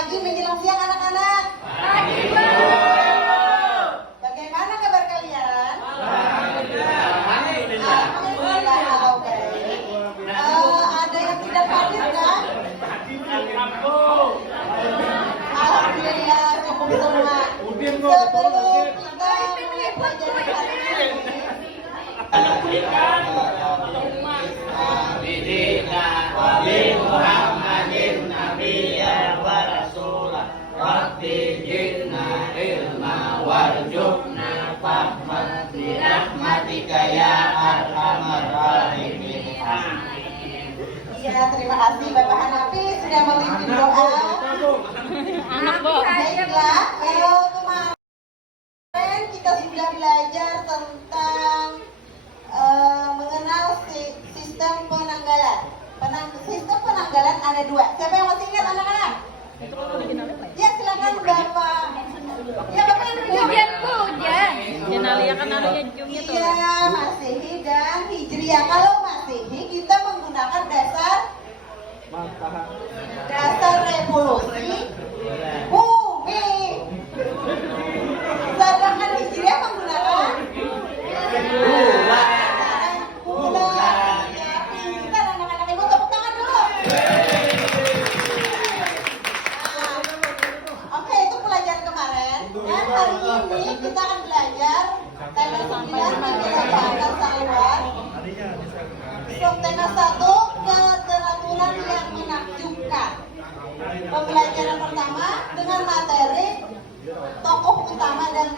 pagi menjelang siang anak-anak. Pagi, Bu. Bagaimana kabar kalian? Alhamdulillah. Alhamdulillah, oke. Ada yang tidak hadir kan? Alhamdulillah, cukup semua. Sebelum kita mempelajari hari ini, Bidina wa bi Muhammadin nabiyya wa rasulah Rabbi jinna ilma warjukna fahma bi rahmatika ya arhamar rahimin. ya terima kasih Bapak Hanafi sudah memimpin doa. Baiklah, kemarin kita sudah belajar tentang mengenal sistem penanggalan. Sistem penanggalan ada dua. Siapa yang masih ingat anak-anak? Ya silakan Bapak. Ya Bapak yang Hujan, Bu, hujan. Jenalia kan Alia jumnya tuh. Iya, Masehi dan Hijriah. Kalau Masehi kita menggunakan dasar revolusi bumi. Sedangkan Hijriah menggunakan bulan. Ya, pintar anak-anak ibu, tepuk tangan dulu. Oke, itu pelajaran kemarin. Dan hari ini kita akan belajar tema 9 kebiasaan saluran. Tema 1 keteraturan yang menakjubkan. Pembelajaran pertama dengan materi tokoh utama dan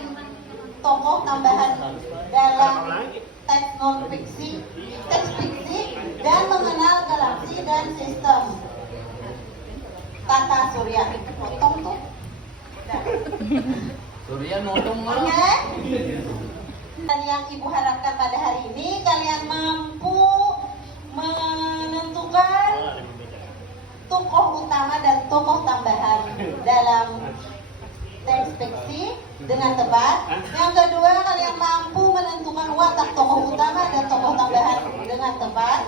tokoh tambahan dalam teks non fiksi, teks fiksi dan mengenal galaksi dan sistem tata surya. Potong tuh. Surya nodong Oke. Dan yang ibu harapkan pada hari ini kalian mampu menentukan tokoh utama dan tokoh tambahan dalam teks fiksi dengan tepat. Yang kedua, kalian mampu menentukan watak tokoh utama dan tokoh tambahan dengan tepat.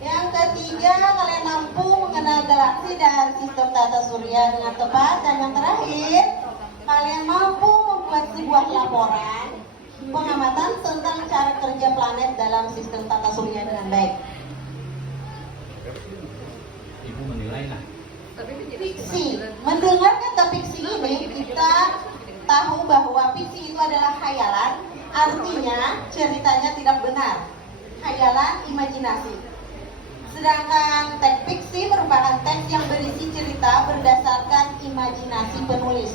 Yang ketiga, kalian mampu mengenal galaksi dan sistem tata surya dengan tepat. Dan yang terakhir, kalian mampu membuat sebuah laporan pengamatan tentang cara kerja planet dalam sistem tata surya dengan baik. Ibu menilai lah. Fiksi. Mendengar kata fiksi ini, kita tahu bahwa fiksi itu adalah khayalan, artinya ceritanya tidak benar. Khayalan, imajinasi. Sedangkan teks fiksi merupakan teks yang berisi cerita berdasarkan imajinasi penulis.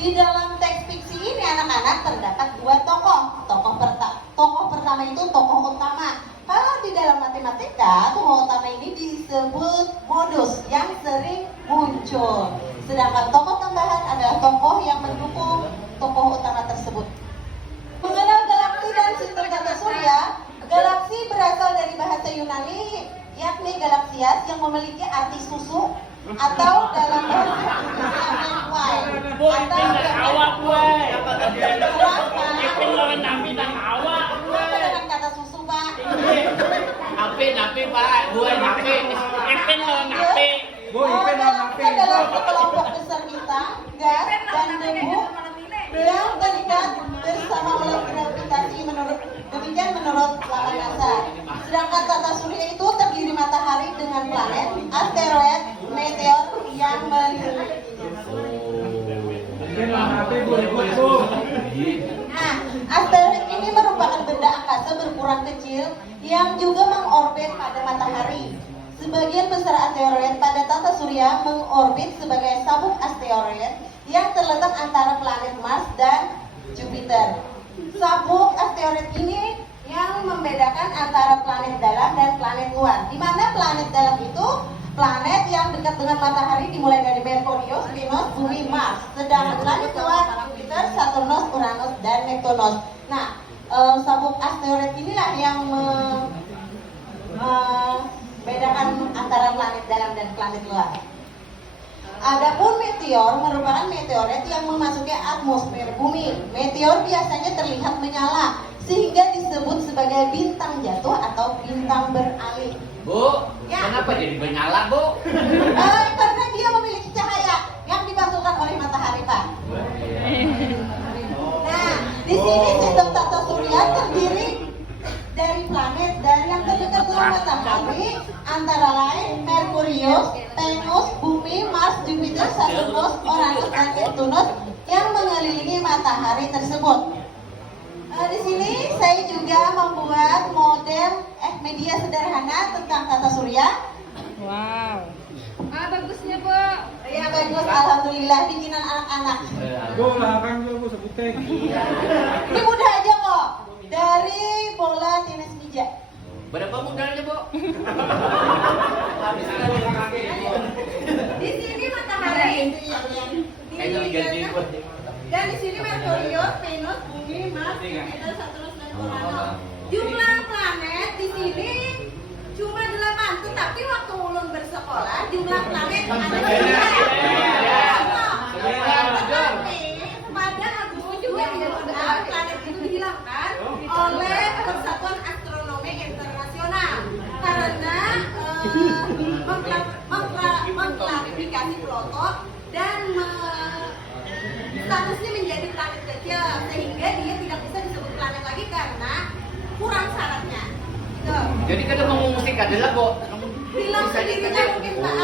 Di dalam teks fiksi ini anak-anak terdapat dua tokoh. Tokoh pertama itu tokoh utama. Kalau di dalam matematika, tokoh utama ini disebut modus yang sering muncul. Sedangkan tokoh tambahan adalah tokoh yang mendukung tokoh utama tersebut. Mengenal galaksi dan sistem tata surya, galaksi berasal dari bahasa Yunani, yakni galaksias yang memiliki arti susu atau dalam bahasa Indonesia awak gue. Kenapa? Ipin lawan nabi dan awak gue. Dengan kata susu, Pak. Napi Pak, gue napi. Ipin lawan napi. Dalam kelompok besar bintang, gas, dan debu yang terikat bersama oleh gravitasi menurut laman NASA. Sedangkan tata surya itu terdiri matahari dengan planet, asteroid, meteor yang mengelilingi. Nah, asteroid ini merupakan benda angkasa berukuran kecil yang juga mengorbit pada matahari. Sebagian besar asteroid pada tata surya mengorbit sebagai sabuk asteroid yang terletak antara planet Mars dan Jupiter. Sabuk asteroid ini yang membedakan antara planet dalam dan planet luar. Di mana planet dalam itu planet yang dekat dengan matahari dimulai dari Merkurius, Venus, Bumi, Mars. Sedangkan planet luar Jupiter, Saturnus, Uranus, dan Neptunus. Nah, sabuk asteroid inilah yang membedakan antara planet dalam dan planet luar. Adapun meteor merupakan meteorit yang memasuki atmosfer bumi. Meteor biasanya terlihat menyala sehingga disebut sebagai bintang jatuh atau bintang beralih. Bu, Ya. kenapa jadi menyala, Bu? Karena dia memiliki cahaya, ya tata surya terdiri dari planet dari yang terdekat dengan matahari antara lain Merkurius, Venus, Bumi, Mars, Jupiter, Saturnus, Uranus, dan Neptunus yang mengelilingi matahari tersebut. Di sini saya juga membuat model media sederhana tentang tata surya. Wow. Bagusnya, Bu. Ya bagus, alhamdulillah bikinan anak-anak. Bu, lahan juga Bu sebutek. Ini mudah aja kok. Dari bola tenis meja. Berapa modalnya, Bu? Di sini matahari. Kayaknya diganti, Bu. Dan di sini Merkurius, Venus, Bumi, Mars, Jupiter, Saturnus, dan Uranus. Jumlah planet di sini cuma 8, tetapi waktu ulun bersekolah jumlah planet ada 9. Tetapi pada Agustus juga planet itu dihilangkan oleh Persatuan Astronomi Internasional karena mengklarifikasi Pluto dan statusnya menjadi planet kecil sehingga dia tidak bisa disebut planet lagi karena kurang syaratnya. Gitu. Jadi kada mengungsi kada lah, Bu. Bilang sendirinya mungkin Pak.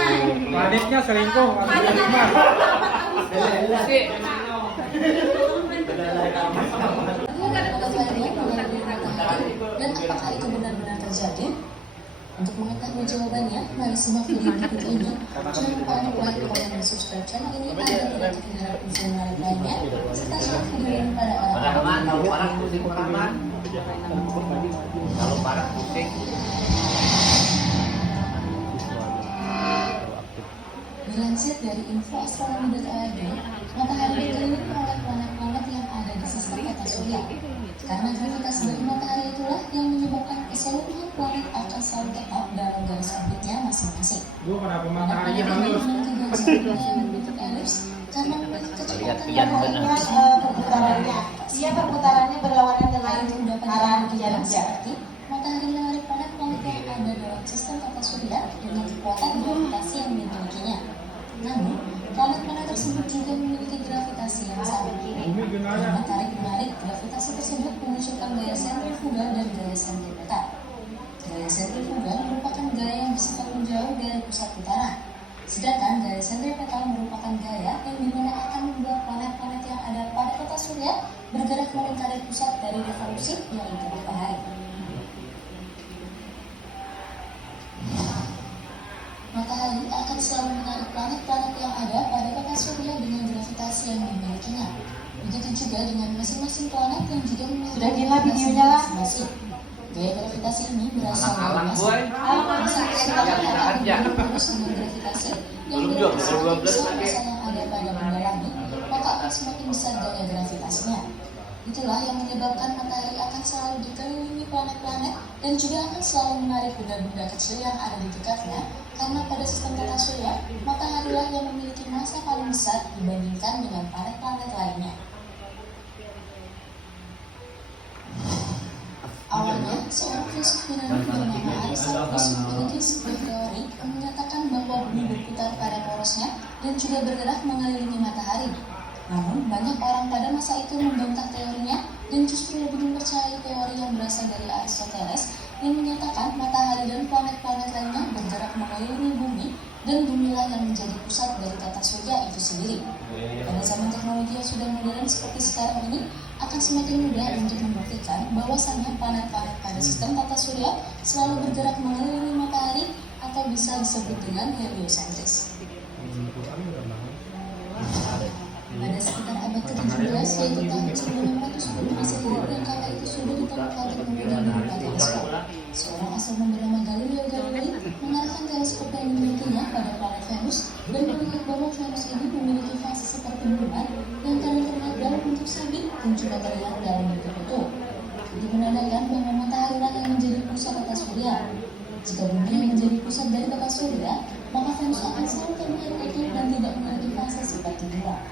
Planetnya selingkuh, Pada Mas. Mengungsi. Dan apakah itu benar-benar terjadi? Untuk mengetahui jawabannya, mari simak video berikut ini. Jangan lupa untuk like, komen, dan subscribe channel ini agar tidak ketinggalan info menarik lainnya. Serta share video ini pada orang-orang. Kalau parah pusing pengalaman. Kalau parah pusing. Dilansir dari infoastronomi.org, matahari dikelilingi oleh planet-planet yang ada di sistem tata surya. Karena gravitasi dari matahari itulah yang menyebabkan keseluruhan planet akan selalu tetap dalam garis orbitnya masing-masing. Bu, kenapa Planet matahari yang halus? memiliki garis orbitnya yang berbentuk elips karena memiliki kecepatan Lihat Perputarannya, dia perputarannya berlawanan dengan arah jarak jauh. seperti matahari menarik planet-planet yang ada dalam sistem tata surya dengan kekuatan gravitasi yang dimilikinya. Namun, planet-planet tersebut juga memiliki gravitasi yang sama. Bumi gimana? Karena tarik menarik gravitasi tersebut memunculkan gaya sentrifugal dan gaya sentripetal. Gaya sentrifugal merupakan gaya yang bersifat menjauh dari pusat putaran. Sedangkan gaya sentripetal merupakan gaya yang dimana akan membuat planet-planet yang ada pada tata surya bergerak melingkari pusat dari revolusi yaitu matahari. Matahari akan selalu menarik planet-planet yang ada pada tata surya dengan gravitasi yang dimilikinya. Begitu juga dengan masing-masing planet yang juga memiliki Sudah gila videonya lah. masing-masing. Gaya gravitasi ini berasal dari Alang-alang, masa. boy. Masa kecil akan aja. berurus dengan gravitasi yang Belum juga, berasal baru 12 dari besar lagi. masa yang ada pada benda langit, maka akan semakin besar gaya gravitasinya. Itulah yang menyebabkan matahari akan selalu dikelilingi planet-planet dan juga akan selalu menarik benda-benda kecil yang ada di dekatnya karena pada sistem tata surya, mataharilah yang memiliki massa paling besar dibandingkan dengan planet-planet lainnya. Awalnya, seorang filsuf Yunani bernama Aristoteles memiliki sebuah teori yang menyatakan bahwa bumi berputar pada porosnya dan juga bergerak mengelilingi matahari. Namun, banyak orang pada masa itu membantah teorinya dan justru lebih mempercayai teori yang berasal dari Aristoteles yang menyatakan matahari dan planet-planet lainnya bergerak mengelilingi bumi dan bumilah yang menjadi pusat dari tata surya itu sendiri. Pada zaman teknologi yang sudah modern seperti sekarang ini, akan semakin mudah untuk membuktikan bahwasannya planet-planet pada sistem tata surya selalu bergerak mengelilingi matahari atau bisa disebut dengan heliosentris. Pada sekitar abad ke-17 yaitu tahun 1610 Masehi yang kala itu sudah ditemukan teknologi berupa teleskop. Seorang astronom bernama Galileo Galilei mengarahkan teleskop yang dimilikinya pada planet Venus dan melihat bahwa Venus ini memiliki fase seperti bulan yang kadang terlihat dalam bentuk sabit dan juga terlihat dalam bentuk utuh. Itu menandakan bahwa matahari lah yang menjadi pusat tata surya. Jika bumi yang menjadi pusat dari tata surya, maka Venus akan selalu terlihat utuh dan tidak memiliki fase seperti bulan.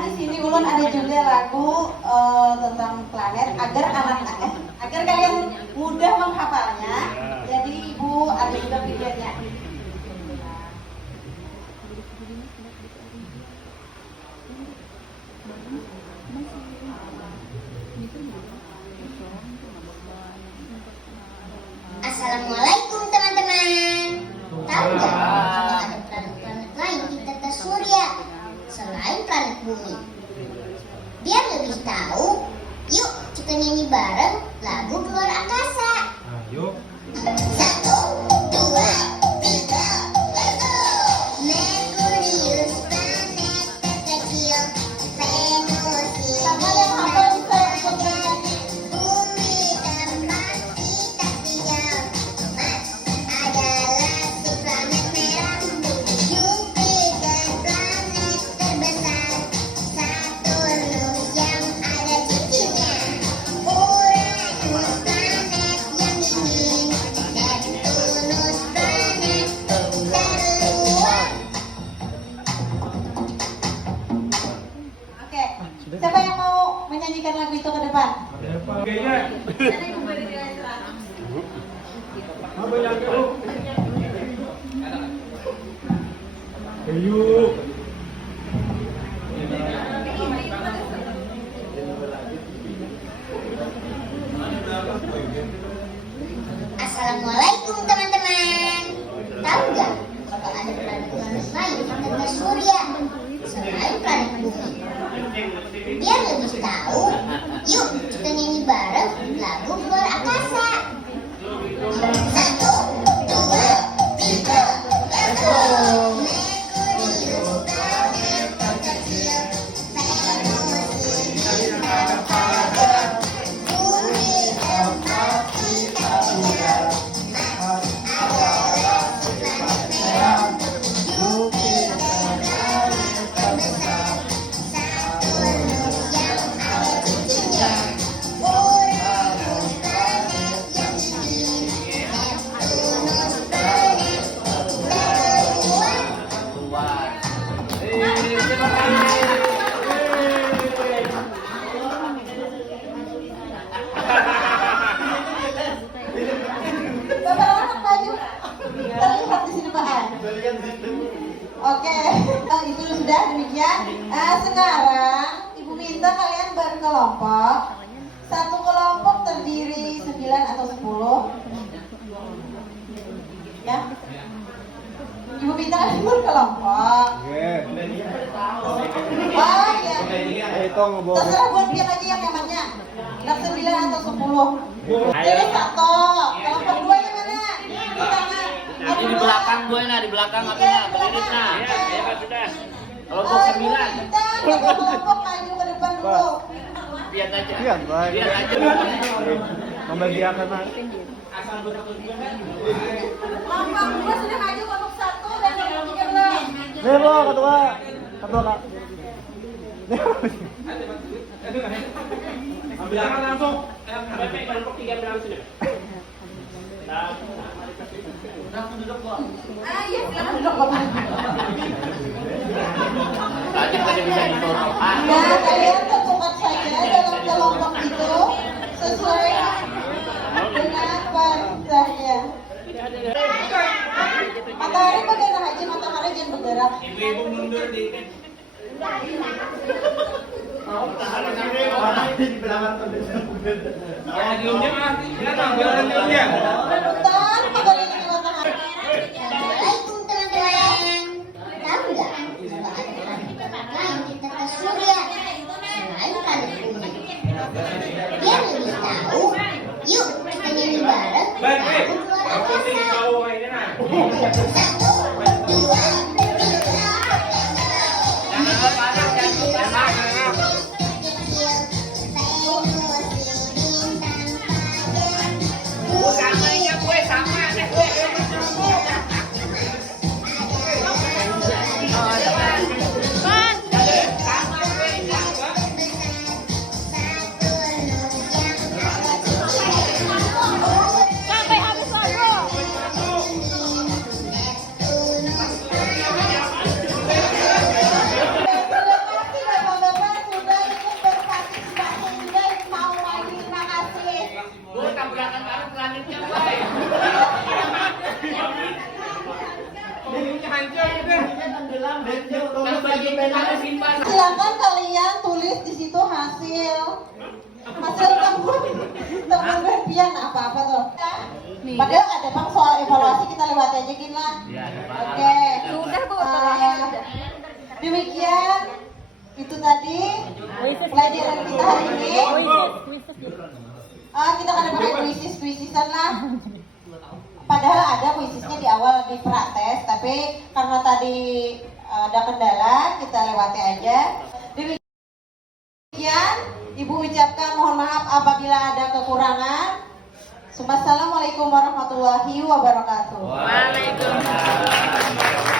di sini ulun ada juga lagu tentang planet agar anak-anak agar kalian mudah menghafalnya. Jadi ibu ada juga videonya. Assalamualaikum teman-teman. Tahu nggak kalau ada planet-planet lain di tata surya selain planet bumi? Biar lebih tahu, yuk kita nyanyi bareng lagu Keluar Angkasa. Ayo. 1, 2, 3, let's go! Merkurius planet terkecil, Venus Sama yang hafal bisa ikut bernyanyi. bumi tempat kita tinggal. Mars adalah si planet merah. Jupiter planet terbesar. Saturnus yang ada cincinnya. Uranus planet yang dingin. Neptunus planet terluar. Oke, siapa yang mau menyanyikan lagu itu ke depan? Kayaknya. Apa yang kau? Ayo. Assalamualaikum teman-teman. Tahu nggak kalau ada planet-planet lain di tata surya selain planet bumi? Biar lebih tahu, yuk kita nyanyi bareng lagu Keluar Angkasa. 1, 2, 3, let's go! Merkurius planet terkecil, Venus bintang pagar, bumi tempat kita tinggal. Mars adalah si planet merah. Jupiter planet terbesar. Saturnus yang ada cincinnya. Uranus planet yang dingin. Neptunus planet terluar. Bapak anak maju. Terlihat di sini Pak. Oke, itu sudah demikian. Sekarang Ibu minta kalian berkelompok. Satu kelompok terdiri 9 atau 10. Ya. Ibu minta kalian berkelompok. Oke. Oh ya. Itu ngobrol. Terserah buat dia aja yang nyamannya. Nak 9 atau 10. Jadi satu. Kelompok 2 yang mana? Di sana. Nanti di belakang gue nah, di belakang apa nah, berdiri nah. Ya kan sudah. Kelompok 9. Kita kelompok maju ke depan dulu. Lihat aja. Iya, baik. Lihat aja. Membagiakan mas. Kelompok 2 sudah maju, kelompok 1 dan kelompok 3 belum. Nero, ketua. Ketua kak. Ambil tangan langsung. Kelompok 3 berapa sudah? Iya, silakan duduk Bapak. Tadi tadi bisa ditonton. Nah, kalian tentukan saja dalam kelompok itu sesuai dengan perintahnya. Matahari bergerak aja, matahari jangan bergerak. Ibu-ibu mundur dikit. Bentar, matahari matahari. Assalamualaikum teman-teman. Tahu nggak kalau ada planet lain di tata surya selain planet bumi? Biar lebih tahu, yuk kita nyanyi bareng lagu Keluar Angkasa. 1, 2, 3, Jangan lupa anak, jangan lupa anak. terkecil, Venus bintang pagar, bumi tabrakan kali planetnya, boy. Silakan kalian tulis di situ hasil temuan Ferdian apa tuh. Padahal ada bang soal evaluasi kita lewat aja gini lah. Oke. Sudah Bu, Demikian itu tadi pelajaran kita hari ini. Kita akan pakai kuisis-kuisisan lah. Padahal ada kuisisnya di awal di praktes, tapi karena tadi ada kendala, kita lewati aja. Demikian, Ibu ucapkan mohon maaf apabila ada kekurangan. Assalamualaikum warahmatullahi wabarakatuh. Waalaikumsalam.